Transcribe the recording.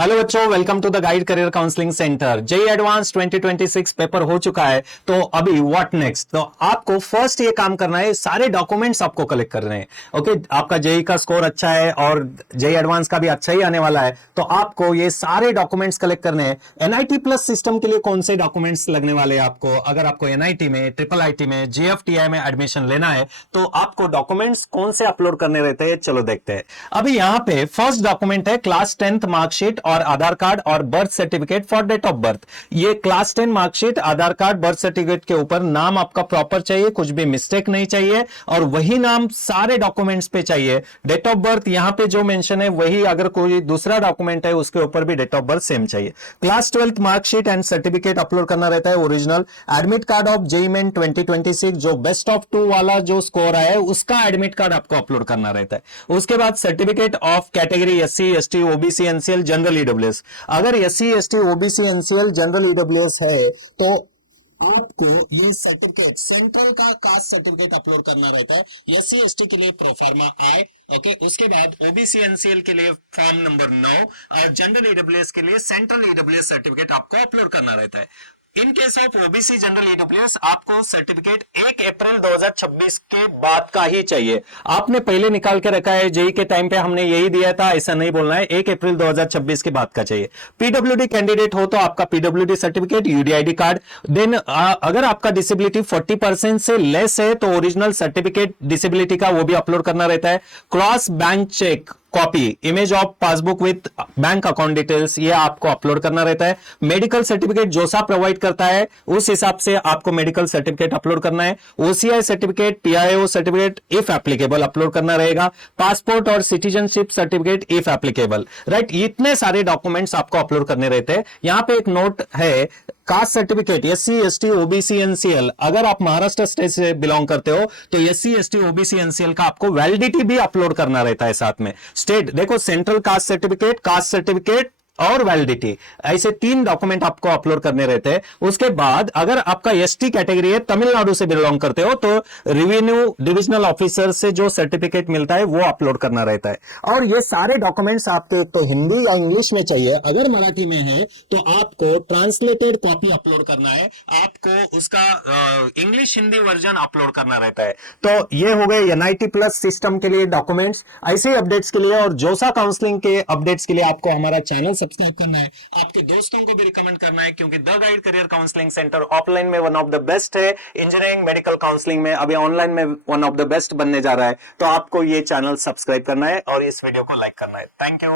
Hello बच्चों, welcome to the guide career counselling centre. JEE advance 2026 paper हो चुका है, तो अभी व्हाट नेक्स्ट। तो आपको फर्स्ट ये काम करना है, सारे डॉक्यूमेंट्स आपको कलेक्ट करने हैं। ओके, आपका जेई का स्कोर अच्छा है और जेई एडवांस का भी अच्छा ही आने वाला है, तो आपको ये सारे डॉक्यूमेंट्स कलेक्ट करने हैं। एनआईटी प्लस सिस्टम के लिए कौन से डॉक्यूमेंट्स लगने वाले हैं आपको? अगर आपको एनआईटी में, ट्रिपल आईटी में, जीएफटीआई में एडमिशन लेना है, तो आपको डॉक्यूमेंट्स कौन से अपलोड करने रहते हैं, चलो देखते हैं। अभी यहाँ पे फर्स्ट डॉक्यूमेंट है क्लास 10th मार्कशीट और आधार कार्ड और birth certificate for date of birth. ये class 10 marksheet, Aadhaar card, birth certificate के ऊपर नाम आपका प्रॉपर चाहिए, कुछ भी मिस्टेक नहीं चाहिए, और वही नाम सारे डॉक्यूमेंट्स पे चाहिए। डेट ऑफ बर्थ यहाँ पे जो मेंशन है वही, अगर कोई दूसरा डॉक्यूमेंट है उसके ऊपर भी डेट ऑफ बर्थ सेम चाहिए। Class 12th marksheet and certificate upload करना रहता है original. Admit card of JEE main 2026 जो बेस्ट ऑफ 2 वाला जो स्कोर आया है उसका एडमिट कार्ड आपको अपलोड करना रहता है। उसके बाद certificate of category SC ST OBC NCL general EWS. अगर SC ST OBC NCL general EWS है तो आपको ये सर्टिफिकेट, सेंट्रल का कास्ट सर्टिफिकेट अपलोड करना रहता है। एससी एसटी के लिए प्रोफार्मा आय, ओके। उसके बाद ओबीसी एनसीएल के लिए फॉर्म नंबर 9 और जनरल ईडब्ल्यूएस के लिए सेंट्रल ईडब्ल्यूएस सर्टिफिकेट आपको अपलोड करना रहता है। In case of OBC general EWS आपको सर्टिफिकेट 1 अप्रैल 2026 के बाद का ही चाहिए। आपने पहले निकाल के रखा है, जेई के टाइम पे हमने यही दिया था, ऐसा नहीं बोलना है। 1 अप्रैल 2026 के बाद का चाहिए। पीडब्ल्यूडी कैंडिडेट हो तो आपका PWD certificate, UDID card. Then अगर आपका डिसेबिलिटी 40% से लेस है तो ओरिजिनल सर्टिफिकेट डिसेबिलिटी का वो भी अपलोड करना रहता है। Cross bank cheque copy, image of passbook with bank account details, ये आपको अपलोड करना रहता है। मेडिकल सर्टिफिकेट जोसा प्रोवाइड करता है उस हिसाब से आपको मेडिकल सर्टिफिकेट अपलोड करना है। OCI certificate, PIO certificate if applicable upload करना रहेगा। पासपोर्ट और citizenship certificate if applicable, right. इतने सारे डॉक्यूमेंट्स आपको अपलोड करने रहते हैं। यहां पे एक नोट है, caste certificate SC ST OBC NCL, अगर आप महाराष्ट्र स्टेट से बिलोंग करते हो तो एससी एसटी ओबीसी एनसीएल का आपको वैलिडिटी भी अपलोड करना रहता है साथ में। स्टेट देखो, सेंट्रल कास्ट सर्टिफिकेट और वैलिडिटी, ऐसे 3 डॉक्यूमेंट आपको अपलोड करने रहते हैं। उसके बाद अगर आपका एसटी कैटेगरी है, तमिलनाडु से बिलोंग करते हो, तो रेवेन्यू डिविजनल ऑफिसर से जो सर्टिफिकेट मिलता है वो अपलोड करना रहता है। और ये सारे डॉक्यूमेंट्स आपके तो हिंदी या इंग्लिश में चाहिए। अगर मराठी में है तो आपको ट्रांसलेटेड कॉपी अपलोड करना है, आपको उसका इंग्लिश हिंदी वर्जन अपलोड करना रहता है। तो ये हो गए एनआईटी प्लस सिस्टम के लिए डॉक्यूमेंट्स। ऐसे अपडेट्स के लिए और जोसा काउंसलिंग के अपडेट्स के लिए आपको हमारा चैनल सब्सक्राइब करना है, आपके दोस्तों को भी रिकमेंड करना है, क्योंकि the guide career counselling centre offline में वन ऑफ द बेस्ट है। इंजीनियरिंग मेडिकल काउंसलिंग में अभी ऑनलाइन में वन ऑफ द बेस्ट बनने जा रहा है। तो आपको ये चैनल सब्सक्राइब करना है और इस वीडियो को लाइक करना है। Thank you.